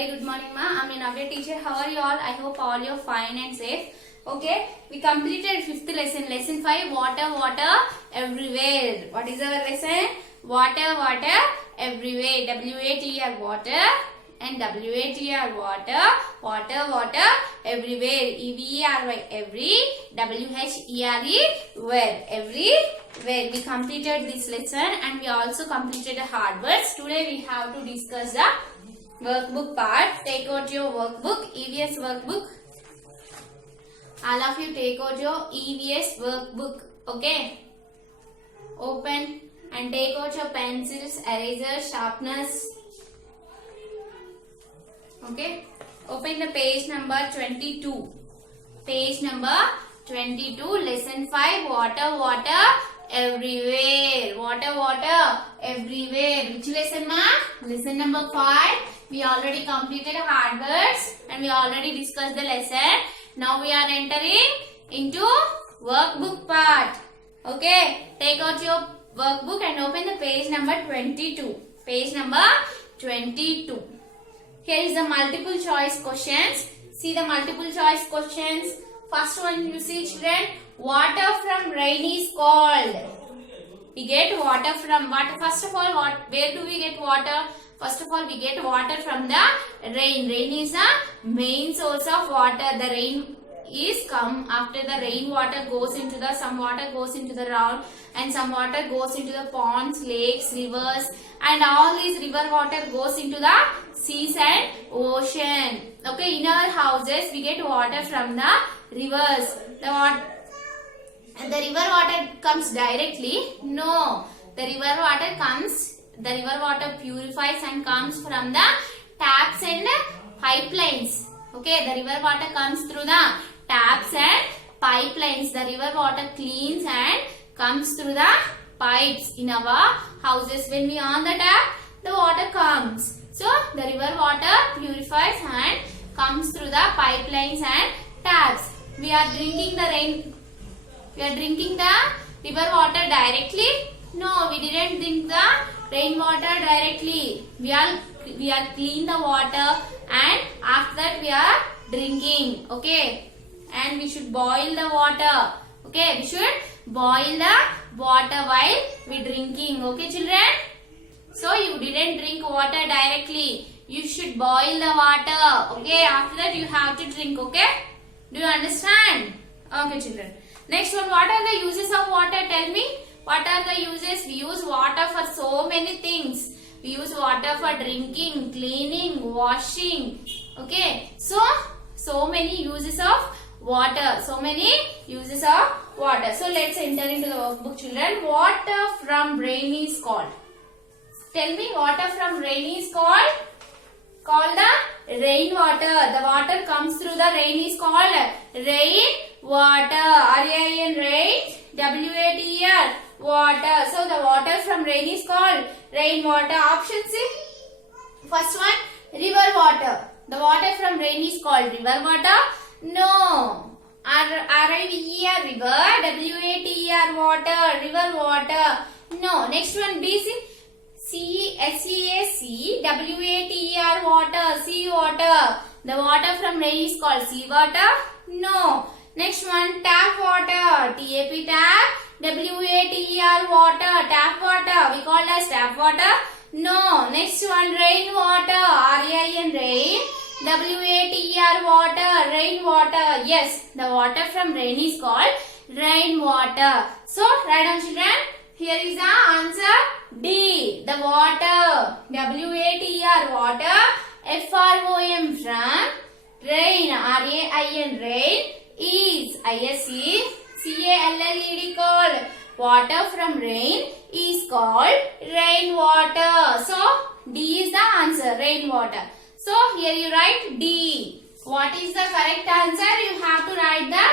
very good morning, ma. I'm your Navya teacher. How are you all? I hope all you're fine and safe. Okay, we completed 5th lesson. Lesson 5, water, water everywhere. What is our lesson? Water, water everywhere. W-A-T-R, water. And W-A-T-R, water. Water, water everywhere. E-V-E-R-Y, every. W-H-E-R-E, where. Everywhere. We completed this lesson and we also completed the hard words. Today we have to discuss the workbook part. Take out your workbook, EVS workbook. All of you take out your EVS workbook. Okay. Open and take out your pencils, erasers, sharpeners. Okay. Open the page number 22. Page number 22. Lesson 5. Water, water everywhere. Water, water everywhere. Which lesson, ma? Lesson number 5. We already completed hard words and we already discussed the lesson. Now we are entering into workbook part. Okay. Take out your workbook and open the page number 22. Page number 22. Here is the multiple choice questions. See the multiple choice questions. First one you see, children. Water from rain is called. We get water from what? First of all, where do we get water? First of all, we get water from the rain. Rain is the main source of water. The rain is come after the rainwater goes into the, some water goes into the ground and some water goes into the ponds, lakes, rivers, and all these river water goes into the seas and ocean. Okay, in our houses we get water from the rivers. The river water comes directly? No. The river water purifies and comes from the taps and pipelines. Okay, the river water comes through the taps and pipelines. The river water cleans and comes through the pipes in our houses. When we on the tap, the water comes. So, the river water purifies and comes through the pipelines and taps. We are drinking the rain. We are drinking the river water directly? No, we didn't drink the rainwater directly. We are clean the water and after that we are drinking. Okay. And we should boil the water. Okay. We should boil the water while we drinking. Okay, children? So you didn't drink water directly. You should boil the water. Okay. After that you have to drink. Okay. Do you understand? Okay, children. Next one. What are the uses of water? Tell me. What are the uses? We use water for so many things. We use water for drinking, cleaning, washing. Okay. So many uses of water. So many uses of water. So let's enter into the workbook, children. Water from rain is called. Tell me, water from rain is called? Called the rainwater. The water comes through the rain is called rainwater. R-A-I-N, rain. W-A-T-E-R, water. So the water from rain is called rainwater. Option C. First one, river water. The water from rain is called river water. No. R-I-V-E-R, river. W-A-T-E-R, water. River water. No. Next one, B. C-S-E-A-C, W-A-T-E-R, water. Sea water. The water from rain is called sea water. No. Next one, tap water. T-A-P, tap. W-A-T-E-R, water. Tap water. We call as tap water. No. Next one, rain water. R-A-I-N, rain. W-A-T-E-R, water. Rain water. Yes, the water from rain is called rain water. So, write down, children. Here is the answer D. The water. W-A-T-E-R, water. F-R-O-M, from rain. R-A-I-N, rain. Is I-S-E. C-A-L-L-E-D, called. Water from rain is called rainwater. So, D is the answer, rainwater. So, here you write D. What is the correct answer? You have to write the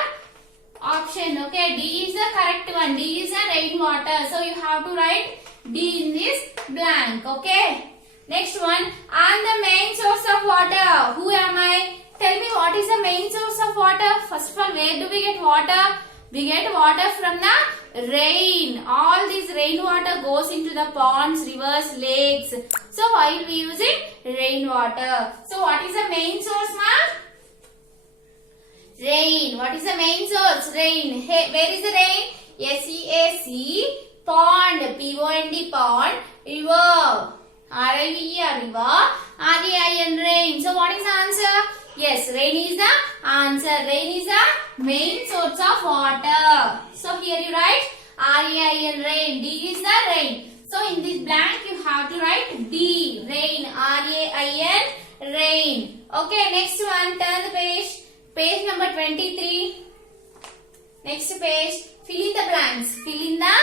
option. Okay, D is the correct one. D is the rainwater. So, you have to write D in this blank. Okay. Next one. I'm the main source of water. Who am I? Tell me, what is the main source of water? First of all, where do we get water? We get water from the rain. All this rainwater goes into the ponds, rivers, lakes. So why will be using rainwater? So what is the main source, ma? Rain. What is the main source? Rain. Hey, where is the rain? S-E-A-C. Pond. P-O-N-D. Pond. River. R-I-V-E-R. River. R-A-I-N. Rain. So what is the answer? Yes, rain is the answer. Rain is the main source of water. So here you write R-A-I-N. Rain. D is the rain. So in this blank you have to write D. Rain. R-A-I-N. Rain. Okay, next one. Turn the page. Page number 23. Next page. Fill in the blanks. Fill in the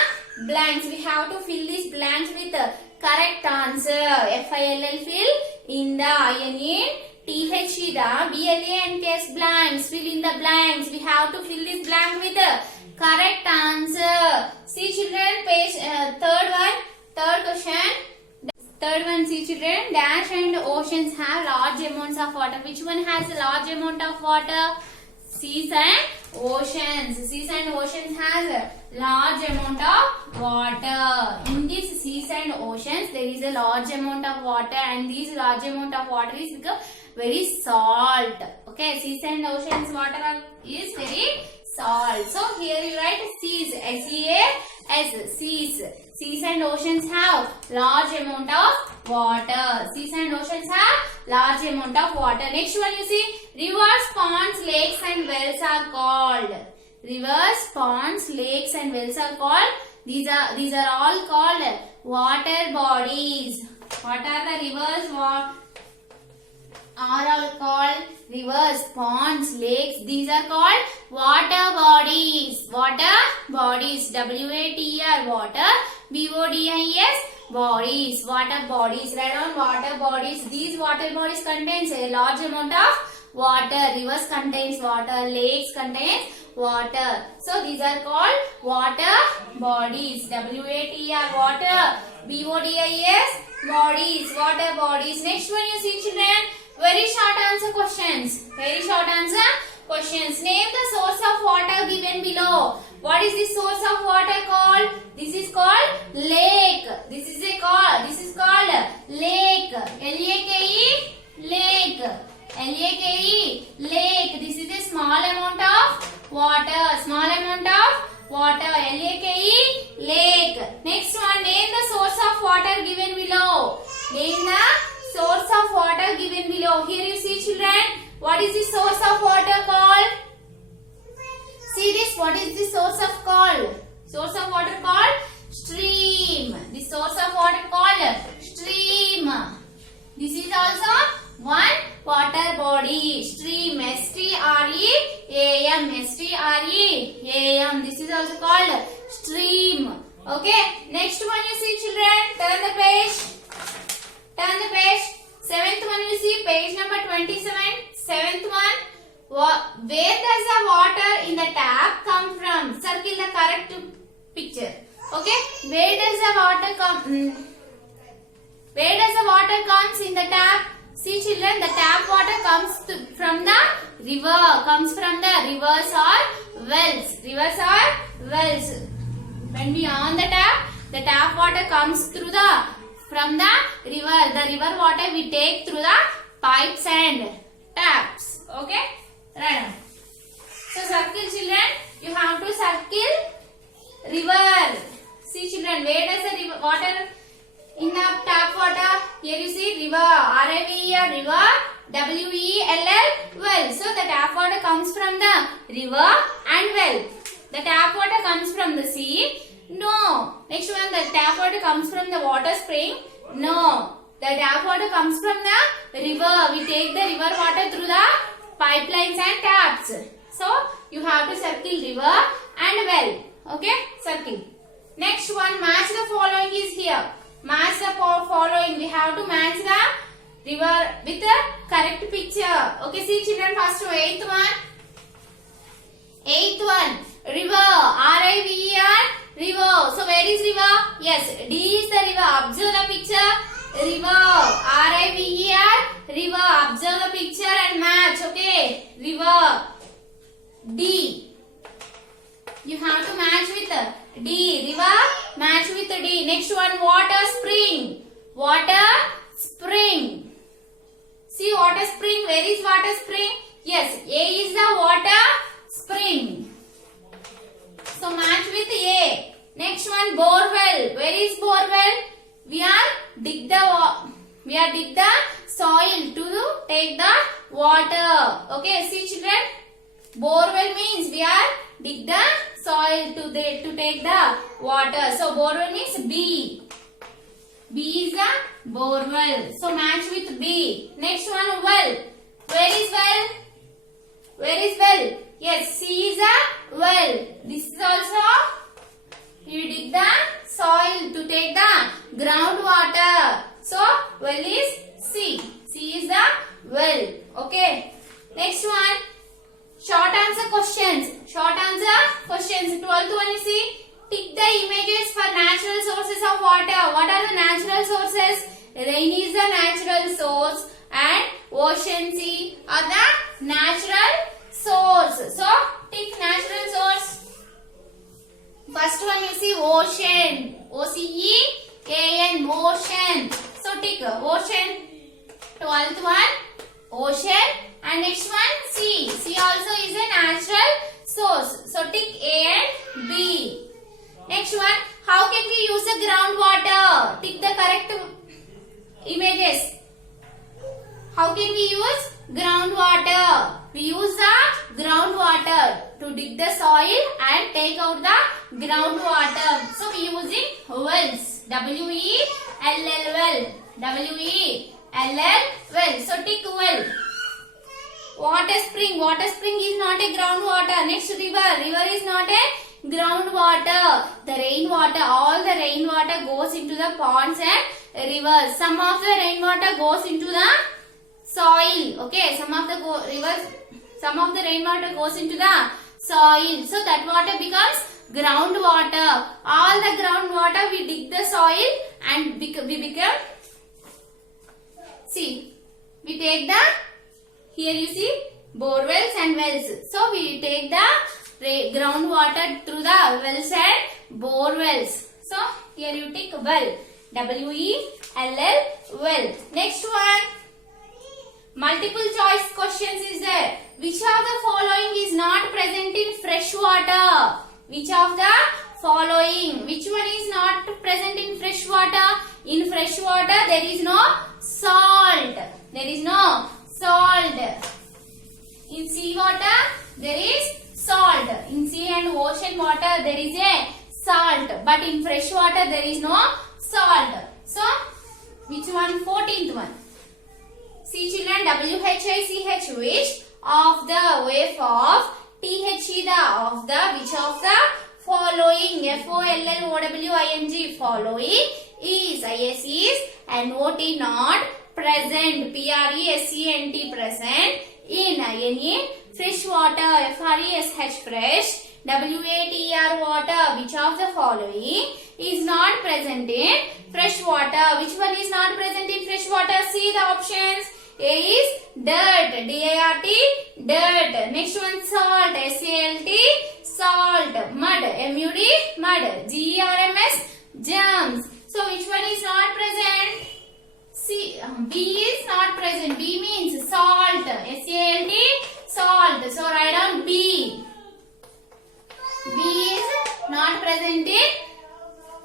blanks. We have to fill these blanks with the correct answer. F-I-L-L fill in the I-N-N. T-H-E the B-L-A-N-K-S blanks. Fill in the blanks. We have to fill this blank with the correct answer. See children, page third one. Third question. Third one, see children. Dash and oceans have large amounts of water. Which one has a large amount of water? Seas and oceans. Seas and oceans has a large amount of water. In these seas and oceans, there is a large amount of water, and this large amount of water is very salt. Okay, seas and oceans water is very salt. So here you write seas. S-E-A-S. Seas. Seas and oceans have large amount of water. Seas and oceans have large amount of water. Next one you see, rivers, ponds, lakes and wells are called. Rivers, ponds, lakes and wells are called. These are all called water bodies. What are the rivers? Are all called rivers, ponds, lakes. These are called water bodies. Water bodies. W-A-T-R. Water. B-O-D-I-S. Bodies. Water bodies. Write down water bodies. These water bodies contains a large amount of water. Rivers contains water. Lakes contains water. So these are called water bodies. W-A-T-R. Water. B-O-D-I-S. Bodies. Water bodies. Next one you see children. Very short answer questions. Very short answer questions. Name the source of water given below. What is the source of water called? This is called lake. This is called lake. L-A-K-E. Lake. L-A-K-E. Lake. This is a small amount of water. Small amount of water. L-A-K-E. Lake. Next one. Name the source of water given below. Name the source of water given below. Here you see children. What is the source of water called? See this. What is the source of called? Source of water called stream. The source of water called stream. This is also one water body. Stream. S-T-R-E-A-M. S-T-R-E-A-M. This is also called stream. Okay. Next one you see children. Turn the page. Turn the page. Seventh one you see page number 27. Seventh one. Where does the water in the tap come from? Circle the correct picture. Okay. Where does the water come? Where does the water comes in the tap? See children, the tap water comes from the river. Comes from the rivers or wells. Rivers or wells. When we on the tap water comes through from the river. The river water we take through the pipes and taps. Okay? Right. So circle children. You have to circle river. See children, where does the river water in the tap water? Here you see river. R-I-V-E-R. River. W-E-L-L. Well. So the tap water comes from the river and well. The tap water comes from the sea. No. Next one, the tap water comes from the water spring. No. The tap water comes from the river. We take the river water through the pipelines and taps. So, you have to circle river and well. Okay? Circle. Next one, match the following is here. Match the following. We have to match the river with the correct picture. Okay, see children, first eighth one. Eighth one. River. R-I-V-E-R. River. So, where is river? Yes, D is the river. Observe the picture. River. R-I-V-E-R. River. Observe the picture and match. Okay. River. D. You have to match with D. River. Match with D. Next one. Water spring. Water water spring. Where is water spring? Yes, A is the water spring. So match with A. Next one, borewell. Where is borewell? We are dig the soil to take the water. Okay, see children. Borewell means we are dig the soil to take the water. So borewell means B. B is the borewell. So match with B. Next one, well. Where is well? Where is well? Yes, C is a well. This is also you dig the soil to take the groundwater. So well is C. C is the well. Okay. Next one. Short answer questions. Short answer questions. 12th one you see. Tick the images for natural sources of water. What are the natural sources? Rain is the natural source and ocean, sea are the natural source. So tick natural source. First one you see ocean. OCEAN. Ocean. So tick ocean. 12th one ocean. And next one sea. Sea also is a natural source. So tick A and B. Next one, how can we use the groundwater? Tick the correct images. How can we use groundwater? We use the groundwater to dig the soil and take out the groundwater. So we using wells. W-E-L-L well. W-E-L-L well. So tick well. Water spring. Water spring is not a groundwater. Next river. River is not a groundwater. The rainwater. All the rainwater goes into the ponds and rivers. Some of the rainwater goes into the soil. Okay. Some of the rainwater goes into the soil. So that water becomes groundwater. All the groundwater we dig the soil and we become. See, we take the. Here you see bore wells and wells. So we take the groundwater through the wells and bore wells. So here you take well. W-E-L-L well. Next one. Multiple choice questions is there. Which of the following is not present in fresh water? Which of the following? Which one is not present in fresh water? In fresh water there is no salt. There is no salt. In sea water there is salt. In sea and ocean water there is a salt. But in fresh water there is no salt. So which one? 14th one. See children, W-H-I-C-H. Which of the wave of T-H-E the of the which of the following F-O-L-L-O-W-I-N-G following is IS is N-O-T not present P-R-E-S-E-N-T present in INE fresh water F-R-E-S-H fresh W-A-T-E-R water. Which of the following is not present in fresh water? Which one is not present in fresh water? See the options. A is dirt. D-A-R-T dirt. Next one salt. S-A-L-T salt. Mud. M-U-D mud. G-E-R-M-S germs. So which one is not present? C. B is not present. B means salt. S-A-L-T salt. So write down B. B is not present in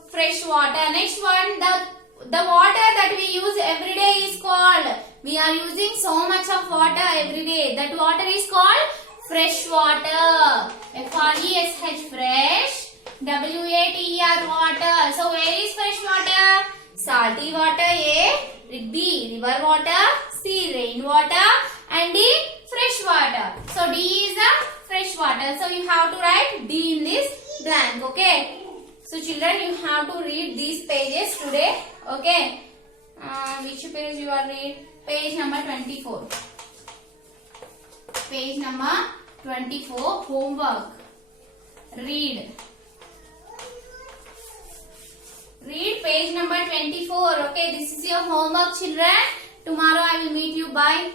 fresh water. Next one, the water that we use every day is called. We are using so much of water every day. That water is called fresh water. F-R-E-S-H fresh. W-A-T-E-R water. So where is fresh water? Salty water A. B. River water. C. Rain water. And D. Fresh water. So D is the fresh water. So you have to write D in this blank. Okay. So children, you have to read these pages today. Okay. Which page you are read? Page number 24. Page number 24. Homework. Read. Read page number 24. Okay. This is your homework, children. Tomorrow I will meet you. Bye.